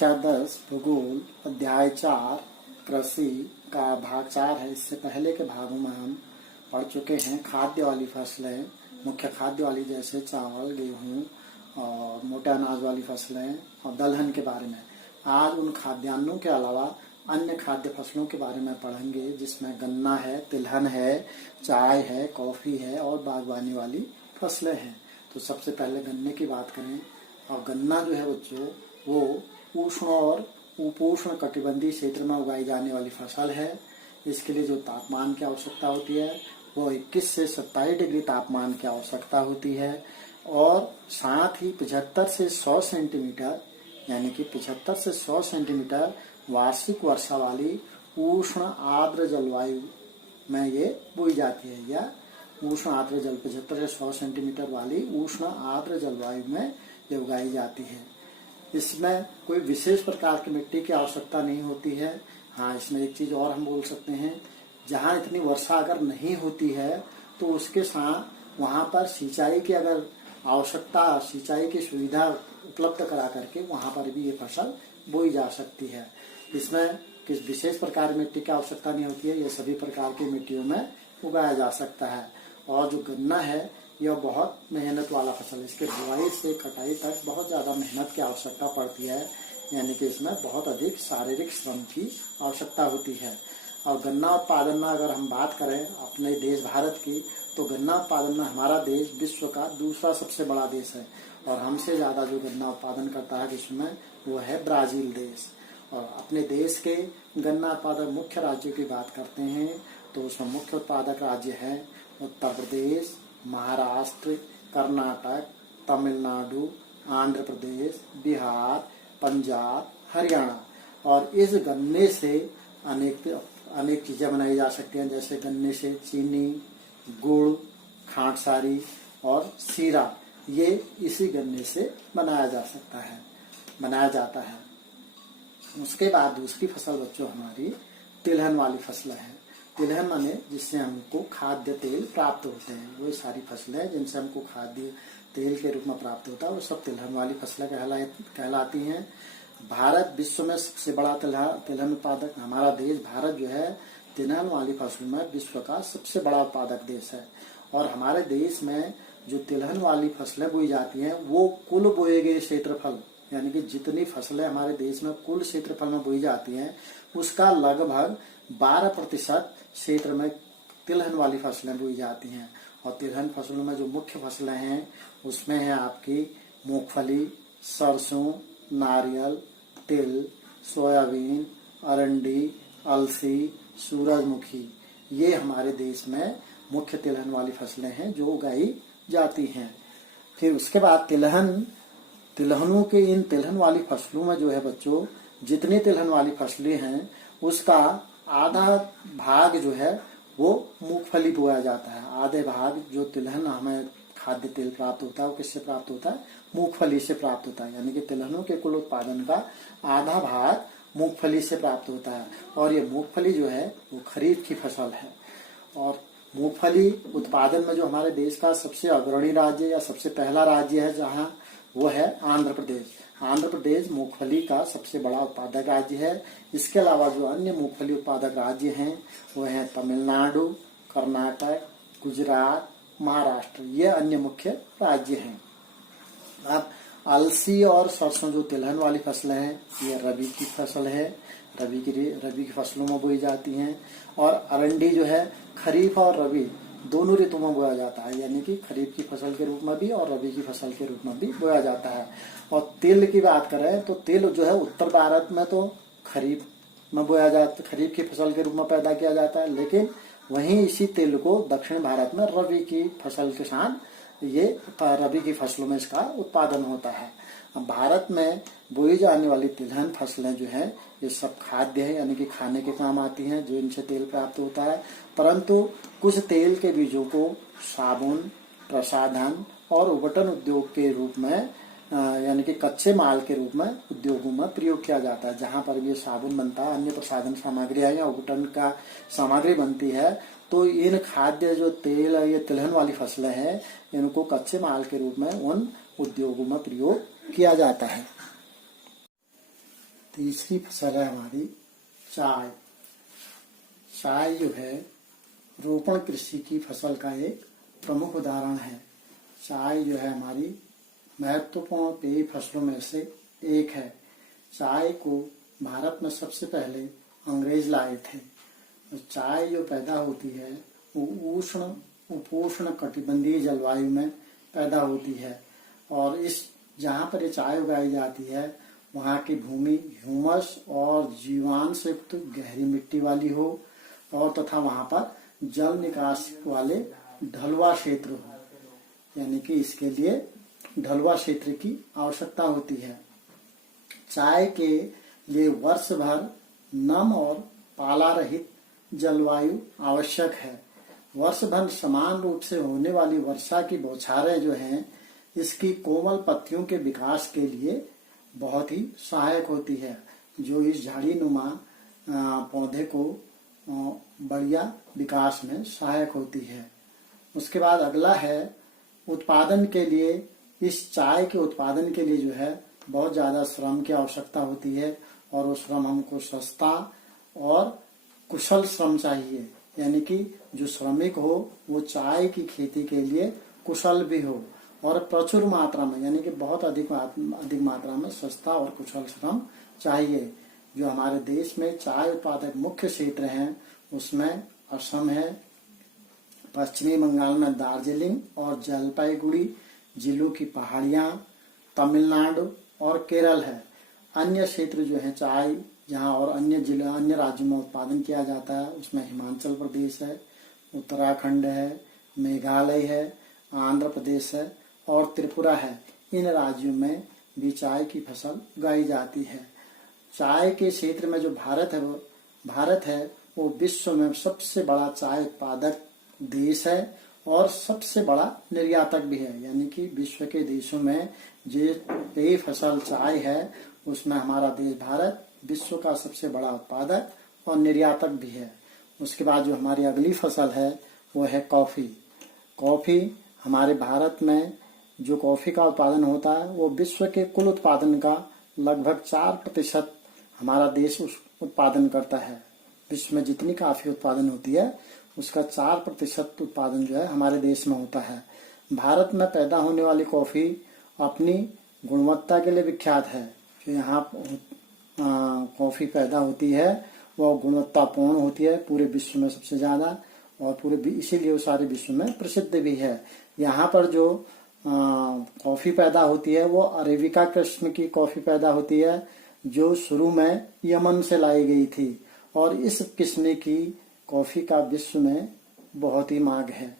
कक्षा 10 भूगोल अध्याय 4 कृषि का भाग 4 है। इससे पहले के भागों में हम पढ़ चुके हैं खाद्य वाली फसलें, मुख्य खाद्य वाली जैसे चावल, गेहूं और मोटे अनाज वाली फसलें और दलहन के बारे में। आज उन खाद्यान्नों के अलावा अन्य खाद्य फसलों के बारे में पढ़ेंगे, जिसमें गन्ना है, तिलहन है, चाय है, कॉफी है और बागवानी वाली फसलें हैं। तो सबसे पहले गन्ने की बात करें। और गन्ना जो है बच्चों, वो उष्ण और उपोष्ण कटिबंधीय क्षेत्र में उगाई जाने वाली फसल है। इसके लिए जो तापमान की आवश्यकता होती है वो 21 से 27 डिग्री तापमान की आवश्यकता होती है और साथ ही 75 से 100 सेंटीमीटर यानी कि 75 से 100 सेंटीमीटर वार्षिक वर्षा वाली उष्ण आर्द्र जलवायु में ये बोई जाती है। या उष्ण आर्द्र जल 75 से 100 सेंटीमीटर वाली उष्ण आर्द्र जलवायु में ये उगाई जाती है। इसमें कोई विशेष प्रकार की मिट्टी की आवश्यकता नहीं होती है। हाँ, इसमें एक चीज और हम बोल सकते हैं, जहाँ इतनी वर्षा अगर नहीं होती है तो उसके साथ वहाँ पर सिंचाई की अगर आवश्यकता, सिंचाई की सुविधा उपलब्ध करा करके वहाँ पर भी ये फसल बोई जा सकती है। इसमें किस विशेष प्रकार की मिट्टी की आवश्यकता नहीं होती है, ये सभी प्रकार की मिट्टियों में उगाया जा सकता है। और जो गन्ना है यह बहुत मेहनत वाला फसल है। इसके बुआई से कटाई तक बहुत ज़्यादा मेहनत की आवश्यकता पड़ती है, यानी कि इसमें बहुत अधिक शारीरिक श्रम की आवश्यकता होती है। और गन्ना उत्पादन में अगर हम बात करें अपने देश भारत की, तो गन्ना उत्पादन में हमारा देश विश्व का दूसरा सबसे बड़ा देश है और हमसे ज़्यादा जो गन्ना उत्पादन करता है विश्व में वो है ब्राजील देश। और अपने देश के गन्ना उत्पादक मुख्य राज्यों की बात करते हैं तो उसमें मुख्य उत्पादक राज्य है उत्तर प्रदेश, महाराष्ट्र, कर्नाटक, तमिलनाडु, आंध्र प्रदेश, बिहार, पंजाब, हरियाणा। और इस गन्ने से अनेक चीजें बनाई जा सकती हैं, जैसे गन्ने से चीनी, गुड़, खांडसारी और शीरा, ये इसी गन्ने से बनाया जाता है। उसके बाद दूसरी फसल बच्चों हमारी तिलहन वाली फसल है। तिलहन माने जिससे हमको खाद्य तेल प्राप्त होते हैं, वो सारी फसलें जिनसे हमको खाद्य तेल के रूप में प्राप्त होता है वो सब तिलहन वाली फसलें कहलाती हैं। भारत विश्व में सबसे बड़ा तिलहन उत्पादक, हमारा देश भारत जो है तिलहन वाली फसलों में विश्व का सबसे बड़ा उत्पादक देश है। और हमारे देश में जो तिलहन वाली फसलें बोई जाती हैं वो कुल बोए गए क्षेत्रफल, यानी कि जितनी फसलें हमारे देश में कुल क्षेत्रफल में बोई जाती हैं उसका लगभग 12% क्षेत्र में तिलहन वाली फसलें बोई जाती हैं। और तिलहन फसलों में जो मुख्य फसलें हैं उसमें है आपकी मूंगफली, सरसों, नारियल, तिल, सोयाबीन, अरंडी, अलसी, सूरजमुखी। ये हमारे देश में मुख्य तिलहन वाली फसलें हैं जो उगाई जाती हैं। फिर उसके बाद तिलहनों के इन तिलहन वाली फसलों में जो है बच्चों, जितनी तिलहन वाली फसलें हैं उसका आधा भाग जो है वो मूंगफली बोया जाता है। आधे भाग जो तिलहन हमें खाद्य तेल प्राप्त होता है वो किससे प्राप्त होता है? मूंगफली से प्राप्त होता है। यानी कि तिलहनों के कुल उत्पादन का आधा भाग मूंगफली से प्राप्त होता है। और ये मूंगफली जो है वो खरीफ की फसल है। और मूंगफली उत्पादन में जो हमारे देश का सबसे अग्रणी राज्य या सबसे पहला राज्य है जहाँ, वो है आंध्र प्रदेश। आंध्र प्रदेश मूंगफली का सबसे बड़ा उत्पादक राज्य है। इसके अलावा जो अन्य मूंगफली उत्पादक राज्य हैं वो हैं तमिलनाडु, कर्नाटक, गुजरात, महाराष्ट्र, ये अन्य मुख्य राज्य हैं। अब अलसी और सरसों जो तिलहन वाली फसलें हैं ये रबी की फसल है, रबी की फसलों में बोई जाती हैं। और अरंडी जो है खरीफ और रबी दोनों ऋतु में बोया जाता है, यानी कि खरीफ की फसल के रूप में भी और रबी की फसल के रूप में भी बोया जाता है। और तिल की बात करें तो तिल जो है उत्तर भारत में तो खरीफ में बोया जाता, खरीफ की फसल के रूप में पैदा किया जाता है, लेकिन वहीं इसी तिल को दक्षिण भारत में रबी की फसल के साथ ये रबी की फसलों में इसका उत्पादन होता है। भारत में बोई जाने वाली तिलहन फसलें जो है ये सब खाद्य है, यानी कि खाने के काम आती हैं, जो इनसे तेल प्राप्त होता है। परंतु कुछ तेल के बीजों को साबुन, प्रसाधन और उबटन उद्योग के रूप में यानी कि कच्चे माल के रूप में उद्योगों में प्रयोग किया जाता है। जहां पर ये साबुन बनता है, अन्य प्रसाधन सामग्री है या उबटन का सामग्री बनती है, तो इन खाद्य जो तेल ये तिलहन वाली फसलें हैं इनको कच्चे माल के रूप में उन उद्योगों में प्रयोग किया जाता है। तीसरी फसल है हमारी चाय। चाय जो है रोपण कृषि की फसल का एक प्रमुख उदाहरण है। चाय जो है हमारी महत्वपूर्ण पेय फसलों में से एक है। चाय को भारत में सबसे पहले अंग्रेज लाए थे। चाय जो पैदा होती है वो उष्ण उपोष्ण कटिबंधीय जलवायु में पैदा होती है और इस जहाँ पर ये चाय उगाई जाती है वहाँ की भूमि ह्यूमस और जीवांश से युक्त गहरी मिट्टी वाली हो और तथा वहाँ पर जल निकास वाले ढलुआ क्षेत्र हो, यानी कि इसके लिए ढलुआ क्षेत्र की आवश्यकता होती है। चाय के लिए वर्ष भर नम और पाला रहित जलवायु आवश्यक है। वर्ष भर समान रूप से होने वाली वर्षा की बौछारें जो हैं इसकी कोमल पत्तियों के विकास के लिए बहुत ही सहायक होती है, जो इस झाड़ी नुमा पौधे को बढ़िया विकास में सहायक होती है। उसके बाद अगला है उत्पादन के लिए। इस चाय के उत्पादन के लिए जो है बहुत ज़्यादा श्रम की आवश्यकता होती है और वो श्रम हमको सस्ता और कुशल श्रम चाहिए, यानी कि जो श्रमिक हो वो चाय की खेती के लिए कुशल भी हो और प्रचुर मात्रा में, यानी कि बहुत अधिक मात्रा में सस्ता और कुशल श्रम चाहिए। जो हमारे देश में चाय उत्पादक मुख्य क्षेत्र हैं उसमें असम है, पश्चिमी बंगाल में दार्जिलिंग और जलपाईगुड़ी जिलों की पहाड़ियां, तमिलनाडु और केरल है। अन्य क्षेत्र जो है चाय जहां और अन्य राज्यों में उत्पादन किया जाता है उसमें हिमाचल प्रदेश है, उत्तराखंड है, मेघालय है, आंध्र प्रदेश है और त्रिपुरा है। इन राज्यों में भी चाय की फसल उगाई जाती है। चाय के क्षेत्र में जो भारत है वो विश्व में सबसे बड़ा चाय उत्पादक देश है और सबसे बड़ा निर्यातक भी है, यानी कि विश्व के देशों में जो पेय फसल चाय है उसमें हमारा देश भारत विश्व का सबसे बड़ा उत्पादक और निर्यातक भी है। उसके बाद जो हमारी अगली फसल है वो है कॉफी। कॉफी हमारे भारत में जो कॉफी का उत्पादन होता है वो विश्व के कुल उत्पादन का लगभग 4% हमारा देश उत्पादन करता है। विश्व में जितनी कॉफी उत्पादन होती है उसका 4% उत्पादन जो है हमारे देश में होता है। भारत में पैदा होने वाली कॉफी अपनी गुणवत्ता के लिए विख्यात है। जो यहाँ कॉफी पैदा होती है वो गुणवत्तापूर्ण होती है, पूरे विश्व में सबसे ज्यादा, और इसीलिए वो सारे विश्व में प्रसिद्ध भी है। यहाँ पर जो कॉफी पैदा होती है वो अरेबिका किस्म की कॉफी पैदा होती है जो शुरू में यमन से लाई गई थी और इस किस्म की कॉफी का विश्व में बहुत ही मांग है।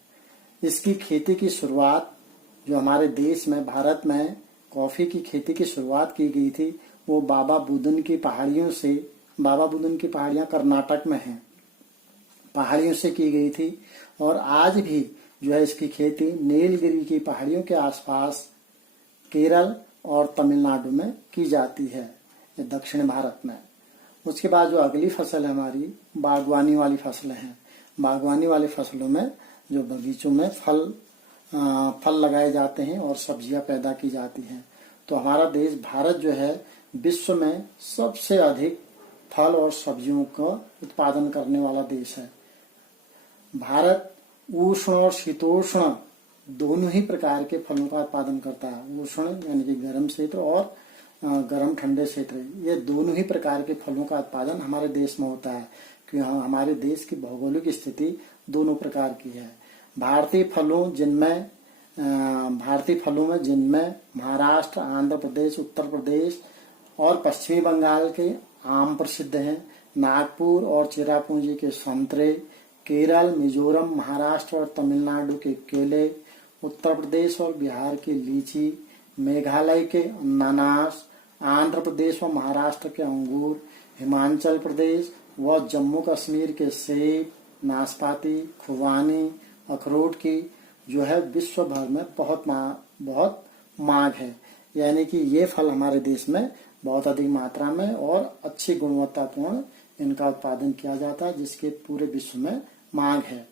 इसकी खेती की शुरुआत जो हमारे देश में भारत में कॉफी की खेती की शुरुआत की गई थी वो बाबा बुदन की पहाड़ियों से, बाबा बुदन की पहाड़ियां कर्नाटक में हैं, पहाड़ियों से की गई थी और आज भी जो है इसकी खेती नीलगिरी की पहाड़ियों के आसपास केरल और तमिलनाडु में की जाती है, दक्षिण भारत में। उसके बाद जो अगली फसल है हमारी बागवानी वाली फसलें हैं। बागवानी वाली फसलों में जो बगीचों में फल लगाए जाते हैं और सब्जियां पैदा की जाती हैं। तो हमारा देश भारत जो है विश्व में सबसे अधिक फल और सब्जियों का उत्पादन करने वाला देश है। भारत उष्ण और शीतोष्ण दोनों ही प्रकार के फलों का उत्पादन करता है। उष्ण यानी कि गर्म क्षेत्र और गर्म ठंडे क्षेत्र, ये दोनों ही प्रकार के फलों का उत्पादन हमारे देश में होता है क्योंकि हमारे देश की भौगोलिक स्थिति दोनों प्रकार की है। भारतीय फलों में जिनमें महाराष्ट्र, आंध्र प्रदेश, उत्तर प्रदेश और पश्चिमी बंगाल के आम प्रसिद्ध हैं। नागपुर और चिरापुंजी के संतरे, केरल, मिजोरम, महाराष्ट्र और तमिलनाडु के केले, उत्तर प्रदेश और बिहार की लीची, मेघालय के अनानास, आंध्र प्रदेश और महाराष्ट्र के अंगूर, हिमाचल प्रदेश व जम्मू कश्मीर के सेब, नाशपाती, खुबानी, अखरोट की जो है विश्व भर में बहुत मांग है। यानी कि ये फल हमारे देश में बहुत अधिक मात्रा में और अच्छी गुणवत्तापूर्ण इनका उत्पादन किया जाता है जिसके पूरे विश्व में मांग है।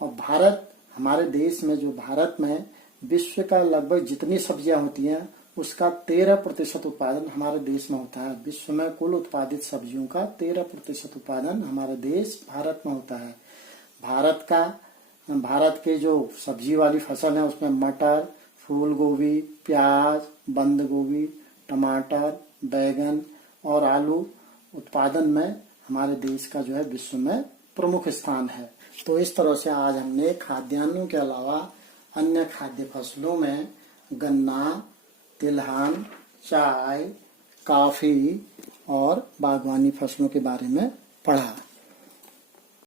और हमारे देश में जो भारत में विश्व का लगभग जितनी सब्जियां होती हैं उसका 13% उत्पादन हमारे देश में होता है। विश्व में कुल उत्पादित सब्जियों का 13% उत्पादन हमारे देश भारत में होता है। भारत के जो सब्जी वाली फसल है उसमें मटर, फूल गोभी, प्याज, बंद गोभी, टमाटर, बैगन और आलू उत्पादन में हमारे देश का जो है विश्व में प्रमुख स्थान है। तो इस तरह से आज हमने खाद्यान्नों के अलावा अन्य खाद्य फसलों में गन्ना, तिलहन, चाय, कॉफी और बागवानी फसलों के बारे में पढ़ा।